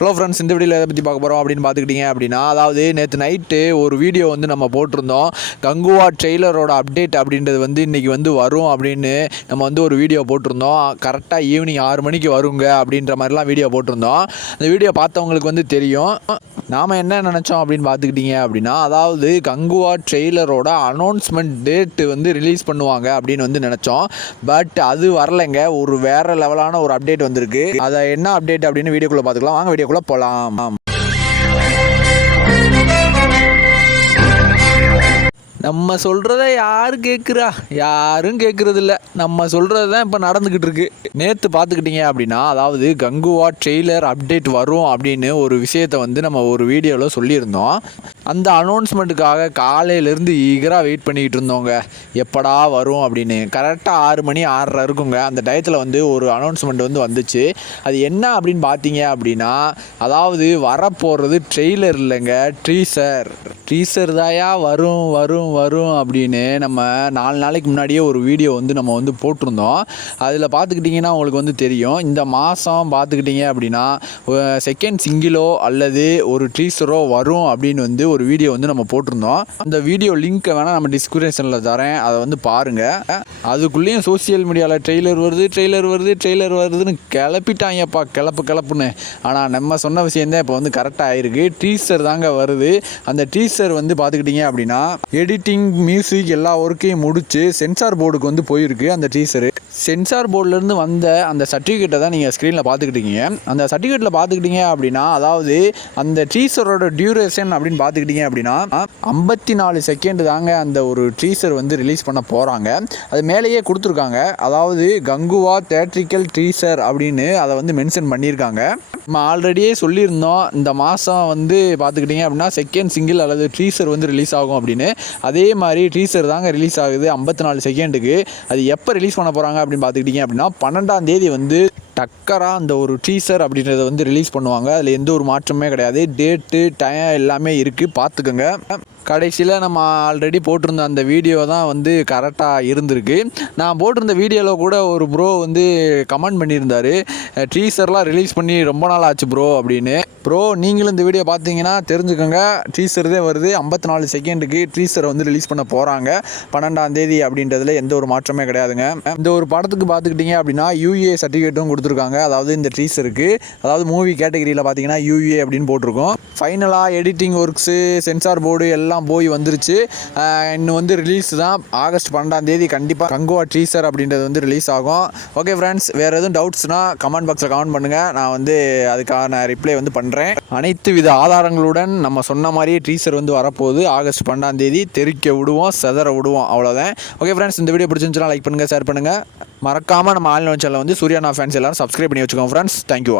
Hello friends இந்த வீடியோவில் எதை பற்றி பார்க்க போகிறோம் அப்படின்னு பார்த்துக்கிட்டிங்க அப்படின்னா அதாவது நேற்று நைட்டு ஒரு வீடியோ வந்து நம்ம போட்டிருந்தோம். கங்குவா ட்ரெய்லரோட அப்டேட் அப்படின்றது வந்து இன்றைக்கி வந்து வரும் அப்படின்னு நம்ம வந்து ஒரு வீடியோ போட்டிருந்தோம். கரெக்டாக ஈவினிங் ஆறு மணிக்கு வருங்க அப்படின்ற மாதிரிலாம் வீடியோ போட்டிருந்தோம். அந்த வீடியோ பார்த்தவங்களுக்கு வந்து தெரியும். நாம் என்ன நினச்சோம் அப்படின்னு பார்த்துக்கிட்டிங்க அப்படின்னா அதாவது கங்குவா ட்ரெய்லரோட அனௌன்ஸ்மெண்ட் டேட்டு வந்து ரிலீஸ் பண்ணுவாங்க அப்படின்னு வந்து நினச்சோம். பட் அது வரலைங்க. ஒரு வேறு லெவலான ஒரு அப்டேட் வந்திருக்கு. அதை என்ன அப்டேட் அப்படின்னு வீடியோக்குள்ளே பார்த்துக்கலாம். வாங்க வீடியோக்குள்ளே போகலாம் நம்ம சொல்கிறத யார் கேட்குறா? யாரும் கேட்குறதில்ல. நம்ம சொல்கிறது தான் இப்போ நடந்துக்கிட்டு இருக்கு நேற்று பார்த்துக்கிட்டிங்க அப்படின்னா அதாவது கங்குவா ட்ரெய்லர் அப்டேட் வரும் அப்படின்னு ஒரு விஷயத்தை வந்து நம்ம ஒரு வீடியோவில் சொல்லியிருந்தோம். அந்த அனௌன்ஸ்மெண்ட்டுக்காக காலையிலேருந்து ஈகராக வெயிட் பண்ணிக்கிட்டு இருந்தோங்க. எப்படா வரும் அப்படின்னு. கரெக்டாக ஆறு மணி ஆறரை இருக்குங்க. அந்த டயத்தில் வந்து ஒரு அனௌன்ஸ்மெண்ட் வந்து வந்துச்சு. அது என்ன அப்படின்னு பார்த்தீங்க அப்படின்னா அதாவது வரப்போகிறது ட்ரெய்லர் இல்லைங்க ட்ரீசர் ட்ரீசர் தாயா? வரும் வரும் வரும் அப்படின்னு நம்ம நாலு நாளைக்கு முன்னாடியே ஒரு வீடியோ வந்து நம்ம வந்து போட்டிருந்தோம். அதில் பார்த்துக்கிட்டிங்கன்னா உங்களுக்கு வந்து தெரியும். இந்த மாதம் பார்த்துக்கிட்டிங்க அப்படின்னா செகண்ட் சிங்கிளோ அல்லது ஒரு டீசரோ வரும் அப்படின்னு வந்து ஒரு வீடியோ வந்து நம்ம போட்டிருந்தோம். அந்த வீடியோ லிங்க்கை வேணால் நம்ம டிஸ்கிரிப்ஷனில் தரேன். அதை வந்து பாருங்கள் அதுக்குள்ளேயும் சோஷியல் மீடியாவில் ட்ரெய்லர் வருது ட்ரெய்லர் வருது ட்ரெய்லர் வருதுன்னு கிளப்பிட்டாங்கப்பா கிளப்பு கிளப்புன்னு. ஆனால் நம்ம சொன்ன விஷயந்தான் இப்போ வந்து கரெக்டாக ஆயிருக்கு. டீசர் தாங்க வருது. அந்த டீசர் வந்து பார்த்துக்கிட்டிங்க அப்படின்னா எடிட் எடிட்டிங் மியூசிக் எல்லா ஒர்க்கையும் முடித்து சென்சார் போர்டுக்கு வந்து போயிருக்கு அந்த டீசரு சென்சார் போர்டுலேருந்து வந்த அந்த சர்டிஃபிகேட்டை தான் நீங்கள் ஸ்க்ரீனில் பார்த்துக்கிட்டீங்க. அந்த சர்டிஃபிகேட்டில் பார்த்துக்கிட்டீங்க அப்படின்னா அதாவது அந்த டீசரோட டியூரேஷன் அப்படின்னு பார்த்துக்கிட்டிங்க அப்படின்னா ஐம்பத்தி நாலு செகண்ட் தாங்க அந்த ஒரு டீசர் வந்து ரிலீஸ் பண்ண போகிறாங்க அது மேலேயே கொடுத்துருக்காங்க. அதாவது கங்குவா தேட்ரிக்கல் டீசர் அப்படின்னு அதை வந்து மென்ஷன் பண்ணியிருக்காங்க. நம்ம ஆல்ரெடியே சொல்லியிருந்தோம் இந்த மாதம் வந்து பார்த்துக்கிட்டிங்க அப்படின்னா செகண்ட் சிங்கிள் அல்லது ட்ரீசர் வந்து ரிலீஸ் ஆகும் அப்படின்னு. அதே மாதிரி டீசர் தாங்க ரிலீஸ் ஆகுது ஐம்பத்தி நாலு செகண்டுக்கு அது எப்போ ரிலீஸ் பண்ண போகிறாங்க அப்படின்னு பார்த்துக்கிட்டிங்க அப்படின்னா பன்னெண்டாம் தேதி வந்து டக்கராக அந்த ஒரு டீசர் அப்படின்றத வந்து ரிலீஸ் பண்ணுவாங்க. அதில் எந்த ஒரு மாற்றமே கிடையாது. டேட்டு டைம் எல்லாமே இருக்குது பார்த்துக்கோங்க. கடைசியில் நம்ம ஆல்ரெடி போட்டிருந்த அந்த வீடியோ தான் வந்து கரெக்டாக இருந்திருக்கு. நான் போட்டிருந்த வீடியோவில் கூட ஒரு ப்ரோ வந்து கமெண்ட் பண்ணியிருந்தார். டீசர்லாம் ரிலீஸ் பண்ணி ரொம்ப நாள் ஆச்சு ப்ரோ அப்படின்னு. ப்ரோ நீங்களும் இந்த வீடியோ பார்த்தீங்கன்னா தெரிஞ்சுக்கோங்க. டீசர் தான் வருது. ஐம்பத்தி நாலு செகண்டுக்கு டீசரை வந்து ரிலீஸ் பண்ண போகிறாங்க பன்னெண்டாம் தேதி அப்படின்றதுல எந்த ஒரு மாற்றமே கிடையாதுங்க. இந்த ஒரு படத்துக்கு பார்த்துக்கிட்டிங்க அப்படின்னா யூஏ சர்டிஃபிகேட்டும் கொடுத்துருக்காங்க. அதாவது இந்த டீசருக்கு அதாவது மூவி கேட்டகரியில் பார்த்தீங்கன்னா யூஏ அப்படின்னு போட்டிருக்கோம். ஃபைனலாக எடிட்டிங் ஒர்க்ஸு சென்சார் போர்டு எல்லாம் போய் வந்துருச்சு. இன்னும் வந்து ரிலீஸ் தான். ஆகஸ்ட் பன்னெண்டாம் தேதி கண்டிப்பாக கங்குவா டீசர் அப்படின்றது வந்து ரிலீஸ் ஆகும். ஓகே ஃப்ரெண்ட்ஸ் வேறு எதுவும் டவுட்ஸ்னால் கமெண்ட் பாக்ஸில் கமெண்ட் பண்ணுங்கள் நான் வந்து அதுக்கான ரிப்ளை வந்து பண்ணுறேன் அனைத்து வித ஆதாரங்களுடன் நம்ம சொன்ன மாதிரியே டீசர் வந்து வரப்போகுது. ஆகஸ்ட் பன்னெண்டாம் தேதி தெரிக்க விடுவோம் செதற விடுவோம் அவ்வளோதான் ஓகே ஃப்ரெண்ட்ஸ் இந்த வீடியோ பிடிச்சிருந்துச்சுன்னா லைக் பண்ணுங்கள் ஷேர் பண்ணுங்கள் மறக்காமல் நம்ம ஆன்லைன் சேனலில் வந்து சூர்யானா ஃபேன்ஸ் எல்லாரும் சப்ஸ்கிரைப் பண்ணி வச்சுக்கோங்க ஃப்ரெண்ட்ஸ் தேங்க்யூ